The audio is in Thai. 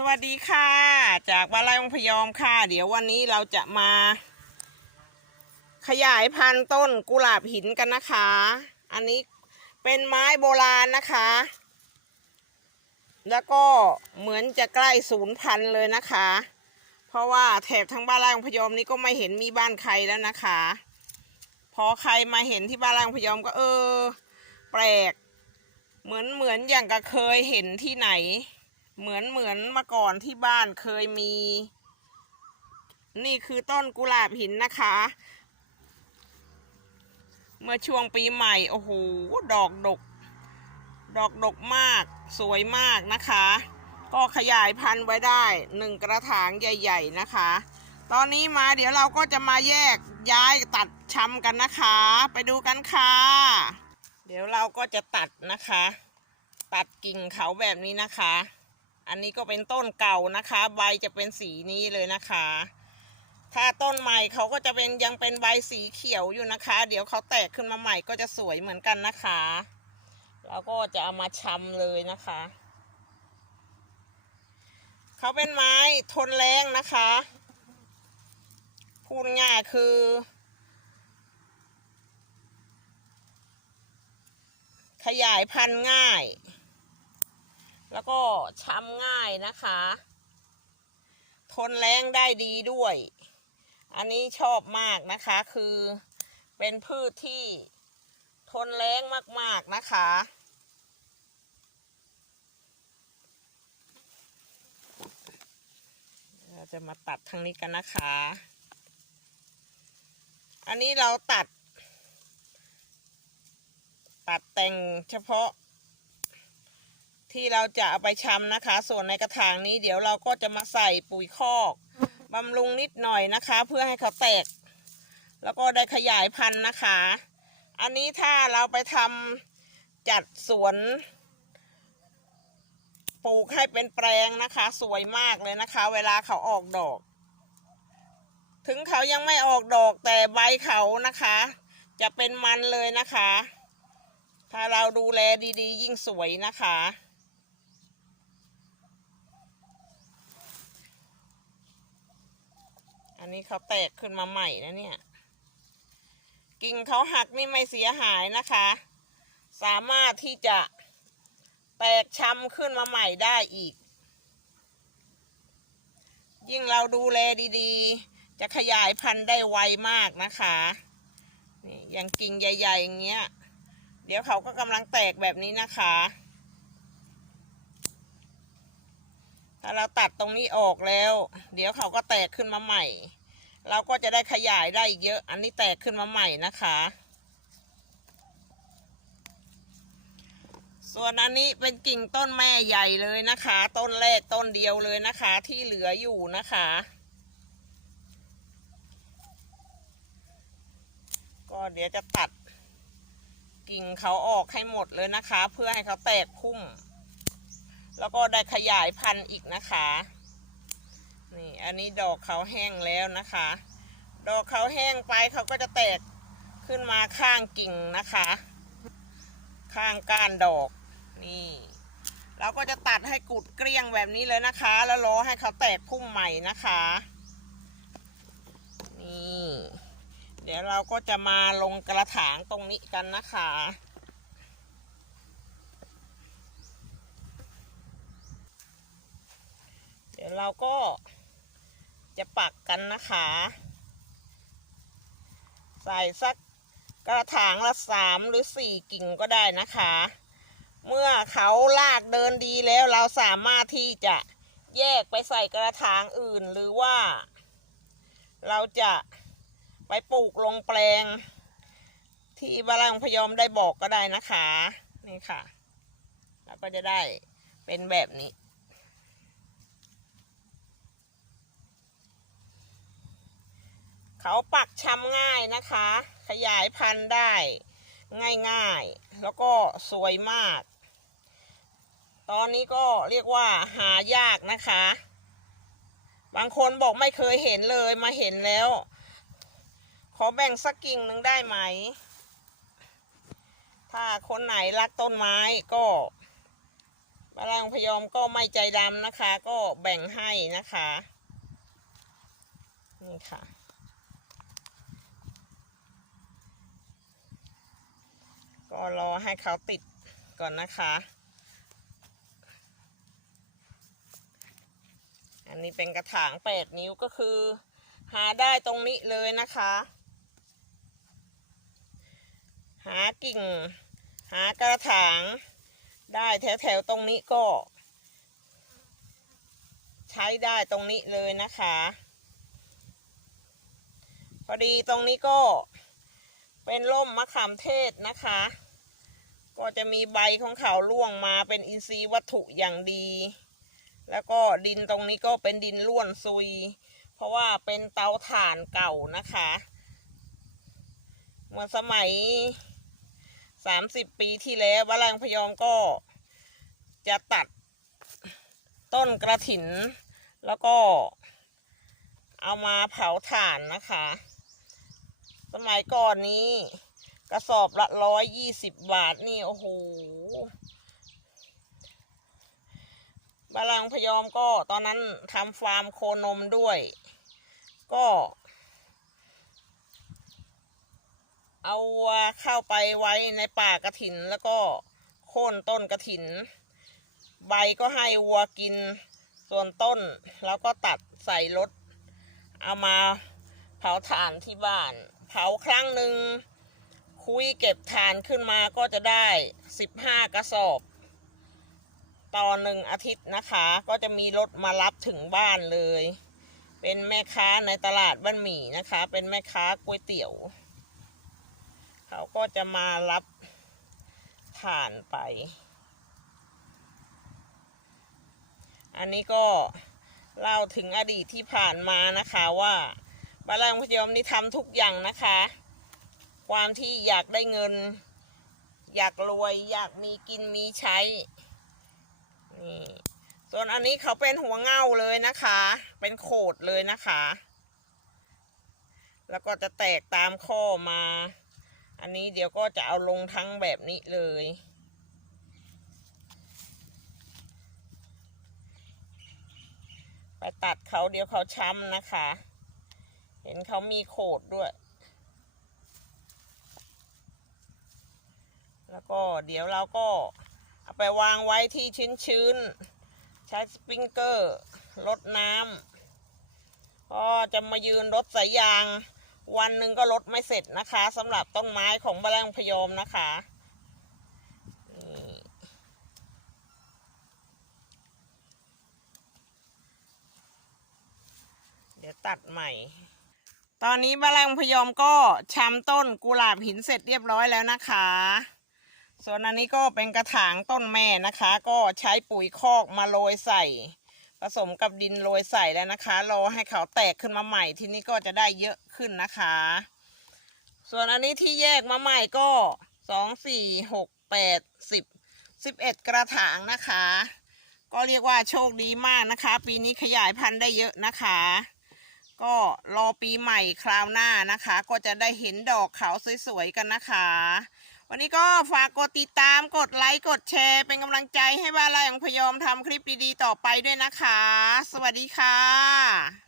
สวัสดีค่ะ จากบ้านไร่องพยอมค่ะ เดี๋ยววันนี้เราจะมา ขยายพันธุ์ต้นกุหลาบหินกันนะคะ อันนี้เป็นไม้โบราณนะคะ แล้วก็เหมือนจะใกล้ศูนย์พันธุ์เลยนะคะ เพราะว่าแถบทางบ้านไร่องพยอมนี้ก็ไม่เห็นมีบ้านใครแล้วนะคะ พอใครมาเห็นที่บ้านไร่องพยอมก็เออ แปลก เหมือนเหมือนอย่างกับเคยเห็นที่ไหน เหมือนเหมือนเมื่อก่อนที่บ้านเคยมี นี่คือต้นกุหลาบหินนะคะ เมื่อช่วงปีใหม่ โอ้โห ดอกดก ดอกดกมาก สวยมากนะคะ ก็ขยายพันธุ์ไว้ได้หนึ่งกระถางใหญ่ ๆ นะคะ ตอนนี้มาเดี๋ยวเราก็จะมาแยกย้ายตัดชำกันนะคะ ไปดูกันค่ะ เดี๋ยวเราก็จะตัดนะคะ ตัดกิ่งเขาแบบนี้นะคะ อันนี้ก็เป็นต้นเก่านะคะ ใบจะเป็นสีนี้เลยนะคะ ถ้าต้นใหม่เขาก็จะเป็นยังเป็นใบสีเขียวอยู่นะคะ เดี๋ยวเขาแตกขึ้นมาใหม่ก็จะสวยเหมือนกันนะคะ แล้วก็จะเอามาชำเลยนะคะเขาเป็นไม้ทนแรงนะคะ พูดง่ายคือ ขยายพันธุ์ง่าย แล้วก็ช้ำง่ายนะคะ ทนแรงได้ดีด้วย อันนี้ชอบมากนะคะคือเป็นพืชที่ทนแรงมากๆนะคะ เราจะมาตัดทางนี้กันนะคะ อันนี้เราตัด ตัดแต่งเฉพาะ ที่เราจะเอาไปชำนะคะ ส่วนในกระถางนี้เดี๋ยวเราก็จะมาใส่ปุ๋ยคอกบำรุงนิดหน่อยนะคะ เพื่อให้เขาแตก แล้วก็ได้ขยายพันธุ์นะคะ อันนี้ถ้าเราไปทำจัดสวนปลูกให้เป็นแปลงนะคะ สวยมากเลยนะคะ เวลาเขาออกดอก ถึงเขายังไม่ออกดอกแต่ใบเขานะคะ จะเป็นมันเลยนะคะ ถ้าเราดูแลดีๆ ยิ่งสวยนะคะ นนี้เขาแตกขึ้นมาใหม่นะเนี่ย กิ่งเขาหักนี่ไม่เสียหายนะคะ สามารถที่จะแตกช้ำขึ้นมาใหม่ได้อีก ยิ่งเราดูแลดีๆ จะขยายพันธุ์ได้ไวมากนะคะนี่อย่างกิ่งใหญ่ๆอย่างเงี้ย เดี๋ยวเขาก็กำลังแตกแบบนี้นะคะ ถ้าเราตัดตรงนี้ออกแล้ว เดี๋ยวเขาก็แตกขึ้นมาใหม่ เราก็จะได้ขยายได้อีกเยอะอันนี้แตกขึ้นมาใหม่นะคะ ส่วนอันนี้เป็นกิ่งต้นแม่ใหญ่เลยนะคะ ต้นแรกต้นเดียวเลยนะคะ ที่เหลืออยู่นะคะ ก็เดี๋ยวจะตัดกิ่งเขาออกให้หมดเลยนะคะ เพื่อให้เขาแตกพุ่ม แล้วก็ได้ขยายพันธุ์อีกนะคะ นี่อันนี้ดอกเขาแห้งแล้วนะคะ ดอกเขาแห้งไปเขาก็จะแตกขึ้นมาข้างกิ่งนะคะ ข้างก้านดอกนี่เราก็จะตัดให้กุดเกลี้ยงแบบนี้เลยนะคะ แล้วรอให้เขาแตกพุ่มใหม่นะคะ นี่ เดี๋ยวเราก็จะมาลงกระถางตรงนี้กันนะคะ ดี๋ยวเราก็จะปักกันนะคะ ใส่สักกระถางละสามหรือสี่กิ่งก็ได้นะคะ เมื่อเขาลากเดินดีแล้วเราสามารถที่จะแยกไปใส่กระถางอื่นหรือว่า เราจะไปปลูกลงแปลง ที่บ้านพยอมได้บอกก็ได้นะคะ นี่ค่ะ แล้วก็จะได้เป็นแบบนี้ เขาปักชำง่ายนะคะ ขยายพันธุ์ได้ง่ายๆ แล้วก็สวยมาก ตอนนี้ก็เรียกว่าหายากนะคะ บางคนบอกไม่เคยเห็นเลยมาเห็นแล้ว ขอแบ่งสักกิ่งหนึ่งได้ไหม ถ้าคนไหนรักต้นไม้ก็บาลังพยอมก็ไม่ใจดำนะคะ ก็แบ่งให้นะคะ นี่ค่ะ ก็รอให้เขาติดก่อนนะคะ อันนี้เป็นกระถางแปดนิ้วก็คือ หาได้ตรงนี้เลยนะคะ หากิ่ง หากระถาง ได้แถวๆตรงนี้ก็ ใช้ได้ตรงนี้เลยนะคะ พอดีตรงนี้ก็ เป็นร่มมะขามเทศนะคะ ก็จะมีใบของเขาร่วงมาเป็นอินทรีย์วัตถุอย่างดี แล้วก็ดินตรงนี้ก็เป็นดินล้วนซุย เพราะว่าเป็นเตาถ่านเก่านะคะเมื่อสมัยสามสิบปีที่แล้ววลังพยอมก็จะตัดต้นกระถิน แล้วก็เอามาเผาถ่านนะคะ สมัยก่อนนี้ กระสอบละร้อยยี่สิบบาทนี่โอ้โหบาลังพยอมก็ตอนนั้นทำฟาร์มโคนมด้วย ก็ เอาวัวเข้าไปไว้ในป่ากระถินแล้วก็โค่นต้นกระถิน ใบก็ให้วัวกิน ส่วนต้นแล้วก็ตัดใส่รถ เอามาเผาถ่านที่บ้าน เผาครั้งหนึ่งคุยเก็บถ่านขึ้นมาก็จะได้สิบห้ากระสอบ ต่อหนึ่งอาทิตย์นะคะ ก็จะมีรถมารับถึงบ้านเลย เป็นแม่ค้าในตลาดบ้านหมี่นะคะ เป็นแม่ค้าก๋วยเตี๋ยว เขาก็จะมารับถ่านไป อันนี้ก็เล่าถึงอดีตที่ผ่านมานะคะว่า บาลังพยอมนี่ทำทุกอย่างนะคะ ความที่อยากได้เงิน อยากรวย อยากมีกินมีใช้นี่ส่วนอันนี้เขาเป็นหัวเง่าเลยนะคะ เป็นโขดเลยนะคะ แล้วก็จะแตกตามข้อมา อันนี้เดี๋ยวก็จะเอาลงทั้งแบบนี้เลยไปตัดเขาเดี๋ยวเขาช้ำนะคะ เห็นเขามีโขดด้วย แล้วก็เดี๋ยวเราก็เอาไปวางไว้ที่ชื้นๆ ใช้สปริงเกอร์ลดน้ำก็จะมายืนรถสายยาง วันหนึ่งก็ลดไม่เสร็จนะคะสำหรับต้นไม้ของบะแรงพยอมนะคะเดี๋ยวตัดใหม่ ตอนนี้บะแรงพยอมก็ชำต้นกุหลาบหินเสร็จเรียบร้อยแล้วนะคะ ส่วนอันนี้ก็เป็นกระถางต้นแม่นะคะ ก็ใช้ปุ๋ยคอกมาโรยใส่ ผสมกับดินโรยใส่แล้วนะคะ รอให้เขาแตกขึ้นมาใหม่ทีนี้ก็จะได้เยอะขึ้นนะคะ ส่วนอันนี้ที่แยกมาใหม่ก็สองสี่หกแปดสิบสิบเอ็ดกระถางนะคะ ก็เรียกว่าโชคดีมากนะคะ ปีนี้ขยายพันธุ์ได้เยอะนะคะ ก็รอปีใหม่คราวหน้านะคะ ก็จะได้เห็นดอกขาวสวยๆกันนะคะ วันนี้ก็ฝากกดติดตามกดไลค์กดแชร์เป็นกำลังใจให้บ้านเราอย่างพยอมทำคลิปดีๆต่อไปด้วยนะคะ สวัสดีค่ะ